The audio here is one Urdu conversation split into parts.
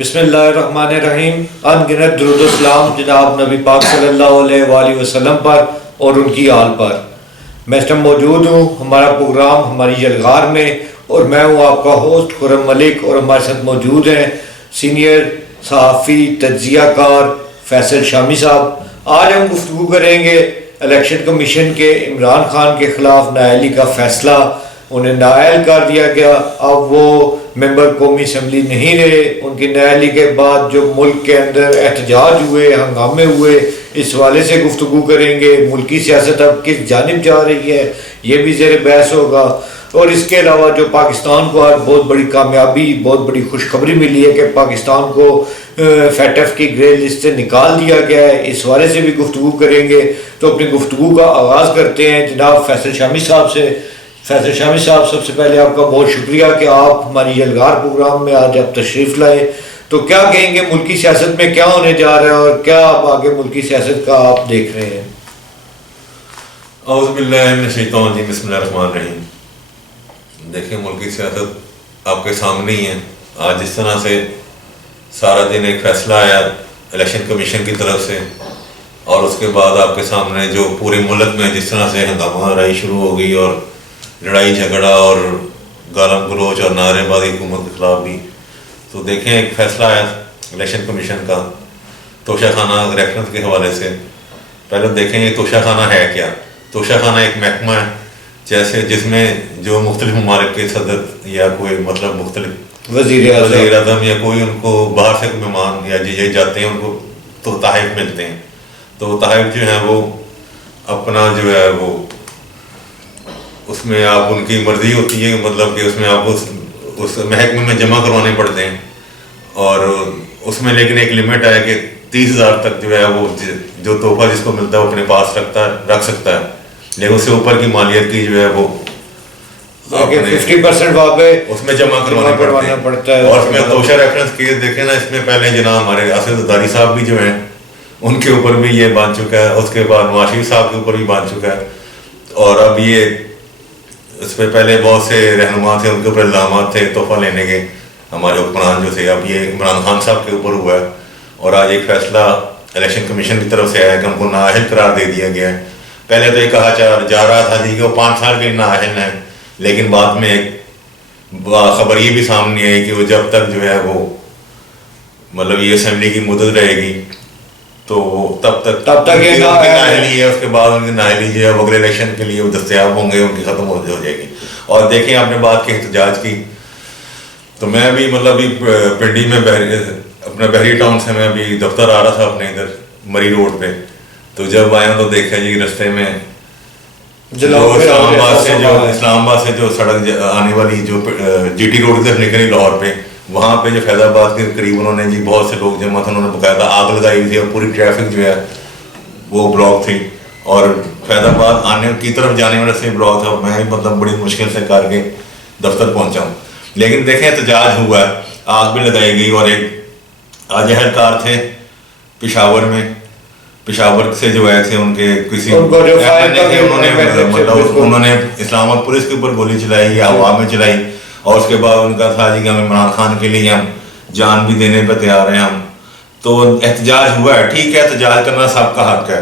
بسم اللہ الرحمن الرحیم. ان گنت درود و سلام جناب نبی پاک صلی اللہ علیہ وآلہ وسلم پر اور ان کی آل پر. میں اس ٹائم موجود ہوں ہمارا پروگرام ہماری یلغار میں، اور میں ہوں آپ کا ہوسٹ خرم ملک، اور ہمارے ساتھ موجود ہیں سینئر صحافی تجزیہ کار فیصل شامی صاحب. آج ہم گفتگو کریں گے الیکشن کمیشن کے عمران خان کے خلاف نااہلی کا فیصلہ. انہیں نااہل کر دیا گیا، اب وہ ممبر قومی اسمبلی نہیں رہے. ان کی نااہلی کے بعد جو ملک کے اندر احتجاج ہوئے، ہنگامے ہوئے، اس حوالے سے گفتگو کریں گے. ملکی سیاست اب کس جانب جا رہی ہے یہ بھی زیر بحث ہوگا. اور اس کے علاوہ جو پاکستان کو آج بہت بڑی کامیابی، بہت بڑی خوشخبری ملی ہے کہ پاکستان کو فیٹ ایف کی گرے لسٹ سے نکال دیا گیا ہے، اس حوالے سے بھی گفتگو کریں گے. تو اپنی گفتگو کا آغاز کرتے ہیں جناب فیصل شامی صاحب سے. فیصل شامی صاحب، سب سے پہلے آپ کا بہت شکریہ کہ آپ ہماری یلغار پروگرام میں آج آپ تشریف لائے. تو کیا کہیں گے ملکی سیاست میں کیا ہونے جا رہا ہے، اور کیا آپ آگے ملکی سیاست کا آپ دیکھ رہے ہیں؟ اعوذ باللہ من الشیطان الرجیم، بسم اللہ الرحمن الرحیم. دیکھیں ملکی سیاست آپ کے سامنے ہی ہے. آج جس طرح سے سارا دن ایک فیصلہ آیا الیکشن کمیشن کی طرف سے، اور اس کے بعد آپ کے سامنے جو پورے ملک میں جس طرح سے ہنگامہ آرائی شروع ہو گئی، اور لڑائی جھگڑا اور گالم گلوچ اور نعرے بازی حکومت کے خلاف بھی. تو دیکھیں ایک فیصلہ آیا الیکشن کمیشن کا توشہ خانہ ریفرنس کے حوالے سے. پہلے دیکھیں یہ توشہ خانہ ہے کیا. توشہ خانہ ایک محکمہ ہے جیسے جس میں جو مختلف ممالک کے صدر یا کوئی مطلب مختلف وزیر اعظم یا کوئی ان کو باہر سے کوئی مہمان یا یہ جاتے ہیں، ان کو تو تحائف ملتے ہیں. تو تحائف جو ہیں وہ اپنا جو ہے وہ اس میں آپ ان کی مرضی ہوتی ہے، مطلب کہ اس میں آپ اس محکمے میں جمع کروانے پڑتے ہیں. اور اس میں لیکن ایک لمٹ ہے کہ 30,000 تک جو ہے وہ جو تحفہ جس کو ملتا ہے وہ اپنے پاس رکھ سکتا ہے، لیکن اس سے اوپر کی مالیت کی جو ہے وہ 50% واقع اس میں جمع کروانا پڑتا ہے. اور اس میں توشہ ریفرنس کیس دیکھیں نا، اس میں پہلے جناب ہمارے اسد داری صاحب بھی جو ہیں ان کے اوپر بھی یہ بن چکا ہے، اس کے بعد نواز شریف صاحب کے اوپر بھی بن چکا ہے. اور اب یہ اس پہ پہلے بہت سے رہنما تھے، ان کے اوپر الزامات تھے تحفہ لینے کے، ہمارے حکمران جو تھے. اب یہ عمران خان صاحب کے اوپر ہوا ہے، اور آج ایک فیصلہ الیکشن کمیشن کی طرف سے آیا کہ ان کو نااہل قرار دے دیا گیا ہے. پہلے تو یہ کہا جا رہا تھا جی کہ وہ 5 سال کے نااہل ہیں، لیکن بعد میں ایک خبر یہ بھی سامنے آئی کہ وہ جب تک جو ہے وہ مطلب یہ اسمبلی کی مدت رہے گی تو تب تک یہ نااہلی ہے. اس کے بعد ان کی نااہلی جو ہے وہ اگلے الیکشن کے لیے وہ دستیاب ہوں گے، ان کی ختم ہو جائے گی. اور دیکھیں آپ نے بات کی احتجاج کی، تو میں بھی مطلب پنڈی میں اپنا بحری ٹاؤن سے میں بھی دفتر آ رہا تھا اپنے ادھر مری روڈ پہ. تو جب آیا تو دیکھا جی رستے میں اسلام آباد سے جو سڑک آنے والی جو جی ٹی روڈ ادھر نکلی لاہور پہ، وہاں پہ جو فیض آباد کے قریب انہوں نے جی بہت سے لوگ جمع تھے، انہوں نے باقاعدہ آگ لگائی ہوئی تھی، اور پوری ٹریفک جو ہے وہ بلاک تھی، اور فیض آباد آنے کی طرف جانے والے سے بلاک تھا. میں مطلب بڑی مشکل سے کر کے دفتر پہنچا ہوں. لیکن دیکھیں احتجاج ہوا ہے، آگ بھی لگائی گئی. اور ایک آج اہلکار تھے پشاور سے جو آئے تھے، ان کے کسی انہوں نے اسلام آباد پولیس کے اوپر گولی چلائی یا ہوا میں چلائی. اور اس کے بعد ان کا تھا جی کہ ہم عمران خان کے لیے ہم جان بھی دینے پہ تیار ہیں ہم. تو احتجاج ہوا ہے، ٹھیک ہے، احتجاج کرنا سب کا حق ہے،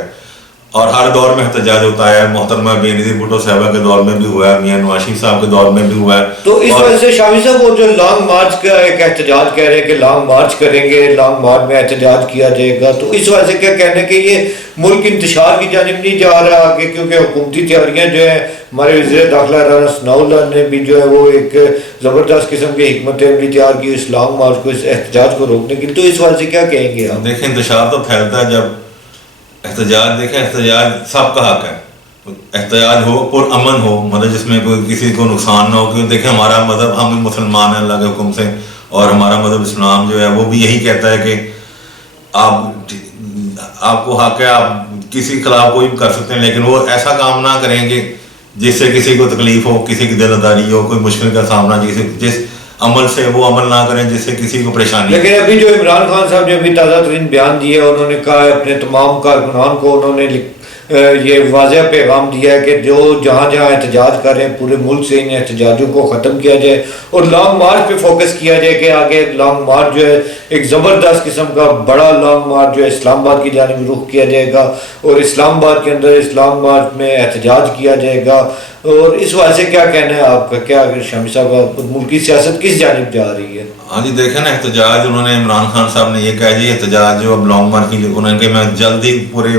اور ہر دور میں احتجاج ہوتا ہے. محترمہ بے نظیر بھٹو صاحبہ کے دور میں بھی ہوا ہے، میاں نواز شریف صاحب کے دور میں بھی ہوا ہے. تو اس وجہ سے شامی صاحب وہ جو لانگ مارچ کا ایک احتجاج کہہ رہے ہیں کہ لانگ مارچ کریں گے، لانگ مارچ میں احتجاج کیا جائے گا، تو اس وجہ سے کیا کہنا ہے کہ یہ ملک انتشار کی جانب نہیں جا رہا آگے؟ کیونکہ حکومتی تیاریاں جو ہیں، ہمارے وزیر داخلہ رانا ثناء اللہ نے بھی جو ہے وہ ایک زبردست قسم کی حکمت عملی تیار کی اس لانگ مارچ کو، اس احتجاج کو روکنے کی. تو اس وجہ سے کیا کہیں گے آپ؟ دیکھیں انتشار تو پھیلتا ہے جب احتجاج، دیکھیں احتجاج سب کا حق ہے، احتجاج ہو پر امن ہو، مطلب جس میں کوئی کسی کو نقصان نہ ہو. کیونکہ دیکھیں ہمارا مذہب، ہم مسلمان ہیں اللہ کے حکم سے، اور ہمارا مذہب اسلام جو ہے وہ بھی یہی کہتا ہے کہ آپ کو حق ہے، آپ کسی کے خلاف کوئی بھی کر سکتے ہیں، لیکن وہ ایسا کام نہ کریں کہ جس سے کسی کو تکلیف ہو، کسی کی دل آزاری ہو، کوئی مشکل کا سامنا، جس عمل سے وہ عمل نہ کریں جس سے کسی کو پریشانی. لیکن ابھی جو عمران خان صاحب نے ابھی تازہ ترین بیان دیا، انہوں نے کہا اپنے تمام کارکنان کو انہوں نے یہ واضح پیغام دیا ہے کہ جو جہاں جہاں احتجاج کر رہے ہیں پورے ملک سے ان احتجاجوں کو ختم کیا جائے اور لانگ مارچ پہ فوکس کیا جائے کہ آگے لانگ مارچ جو ہے ایک زبردست قسم کا بڑا لانگ مارچ جو ہے اسلام آباد کی جانب رخ کیا جائے گا اور اسلام آباد کے اندر اسلام مارچ میں احتجاج کیا جائے گا. اور اس وجہ سے کیا کہنا ہے آپ کا, کیا شامی صاحب ملکی سیاست کس جانب جا رہی ہے؟ ہاں جی دیکھیں نا, احتجاج انہوں نے عمران خان صاحب نے یہ کہا جی احتجاج جو اب لانگ مارچ کی انہوں نے کہ میں جلد ہی پورے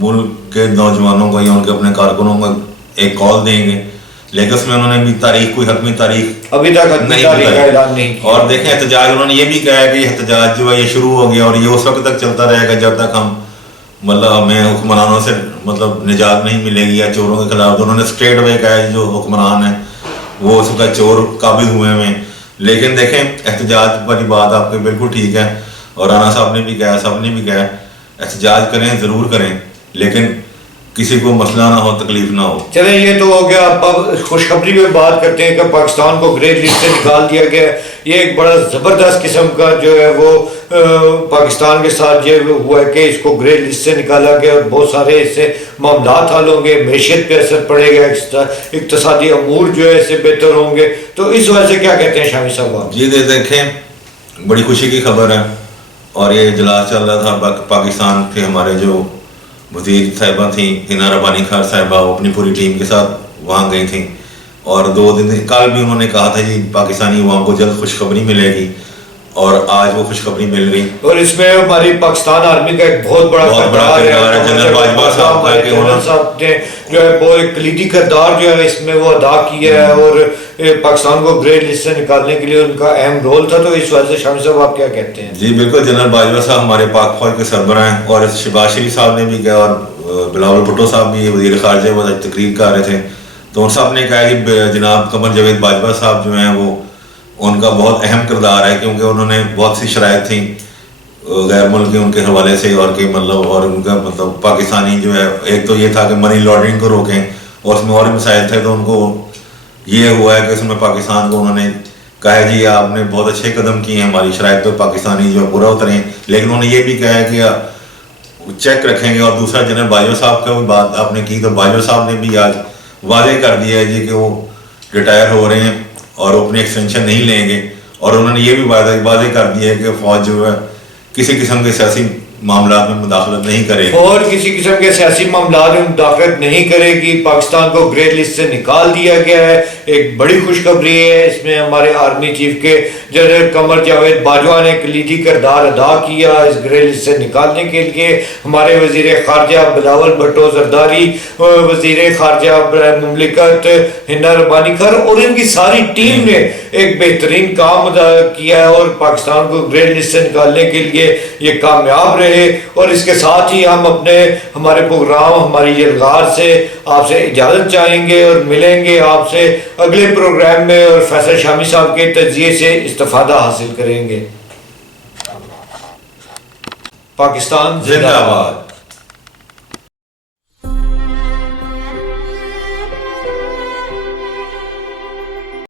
ملک کے نوجوانوں کو یا ان کے اپنے کارکنوں کو ایک کال دیں گے, لیکن اس میں انہوں نے بھی تاریخ کوئی حتمی تاریخ ابھی تک حتمی تاریخ کا اعلان نہیں کیا. اور دیکھیں احتجاج انہوں نے یہ بھی کہا ہے کہ یہ احتجاج جو ہے یہ شروع ہو گیا اور یہ اس وقت تک چلتا رہے گا جب تک ہم مطلب ہمیں حکمرانوں سے مطلب نجات نہیں ملے گی یا چوروں کے خلاف. انہوں نے اسٹریٹ وے کہا ہے جو حکمران ہیں وہ اس کا چور قابض ہوئے ہیں. لیکن دیکھیں احتجاج والی بات آپ کے بالکل ٹھیک ہے اور رانا صاحب نے بھی کہا, سب نے بھی کہا احتجاج کریں ضرور کریں لیکن کسی کو مسئلہ نہ ہو, تکلیف نہ ہو. چلیں یہ تو ہو گیا. اب خوشخبری میں بات کرتے ہیں کہ پاکستان کو گرے لسٹ سے نکال دیا گیا. یہ ایک بڑا زبردست قسم کا جو ہے وہ پاکستان کے ساتھ یہ ہوا ہے کہ اس کو گرے لسٹ سے نکالا گیا اور بہت سارے اس سے معاملات حل ہوں گے, معیشت پہ اثر پڑے گا, اقتصادی امور جو ہے اس سے بہتر ہوں گے. تو اس وجہ سے کیا کہتے ہیں شامی صاحب؟ جی دیکھیں بڑی خوشی کی خبر ہے اور یہ اجلاس چل رہا تھا پاکستان کے ہمارے جو وزیر صاحبہ تھیں ہنا ربانی خان صاحبہ, وہ اپنی پوری ٹیم کے ساتھ وہاں گئی تھیں اور 2 دن کل بھی انہوں نے کہا تھا جی پاکستانی عوام کو جلد خوشخبری ملے گی اور آج وہ خوشخبری مل گئی. اور اس میں ہماری پاکستان آرمی کا ایک بہت بڑا کردار ہے. جنرل باجوہ صاحب کا کہ جنرل صاحب نے جو ہے وہ ایک کلیدی کردار جو ہے اس میں وہ ادا کیا ہے اور پاکستان کو گرے لسٹ سے نکالنے کے لیے ان کا اہم رول تھا. تو اس وجہ سے شامی صاحب آپ کیا کہتے ہیں؟ جی بالکل, جنرل باجوہ صاحب ہمارے پاک فوج کے سربراہ ہیں اور شہباز شریف صاحب نے بھی کہا اور بلاول بھٹو صاحب بھی وزیر خارجہ وہ تقریر کر رہے تھے تو ان صاحب نے کہا کہ جناب قمر جاوید باجوہ صاحب جو ہیں وہ ان کا بہت اہم کردار ہے کیونکہ انہوں نے بہت سی شرائط تھیں غیر ملکی ان کے حوالے سے اور کہ مطلب اور ان کا مطلب پاکستانی جو ہے ایک تو یہ تھا کہ منی لانڈرنگ کو روکیں اور اس میں اور مسائل تھے تو ان کو یہ ہوا ہے کہ اس میں پاکستان کو انہوں نے کہا جی آپ نے بہت اچھے قدم کیے ہیں ہماری شرائط پہ پاکستانی جو پورا اتریں. لیکن انہوں نے یہ بھی کہا ہے کہ چیک رکھیں گے. اور دوسرا جنرل باجوہ صاحب کا بھی بات آپ نے کی تو باجوہ صاحب نے بھی آج واضح کر دیا ہے جی کہ وہ ریٹائر ہو رہے ہیں اور اپنی ایکسٹینشن نہیں لیں گے اور انہوں نے یہ بھی واضح کر دیا ہے کہ فوج جو ہے کسی قسم کے سیاسی معاملات میں مداخلت نہیں کرے گی اور کسی قسم کے سیاسی معاملات میں مداخلت نہیں کرے گی. پاکستان کو گرے لسٹ سے نکال دیا گیا ہے. ایک بڑی خوشخبری ہے. اس میں ہمارے آرمی چیف کے جنرل قمر جاوید باجوہ نے کلیدی کردار ادا کیا اس گرے لسٹ سے نکالنے کے لیے. ہمارے وزیر خارجہ بلاول بھٹو زرداری, وزیر خارجہ مملکت ہنا ربانی خان اور ان کی ساری ٹیم نے ایک بہترین کام ادا کیا ہے اور پاکستان کو گرے لسٹ سے نکالنے کے لیے یہ کامیاب رہے. اور اس کے ساتھ ہی ہم ہمارے پروگرام ہماری یلغار سے آپ سے اجازت چاہیں گے اور ملیں گے آپ سے اگلے پروگرام میں اور فیصل شامی صاحب کے تجزیے سے استفادہ حاصل کریں گے. پاکستان زندہ باد.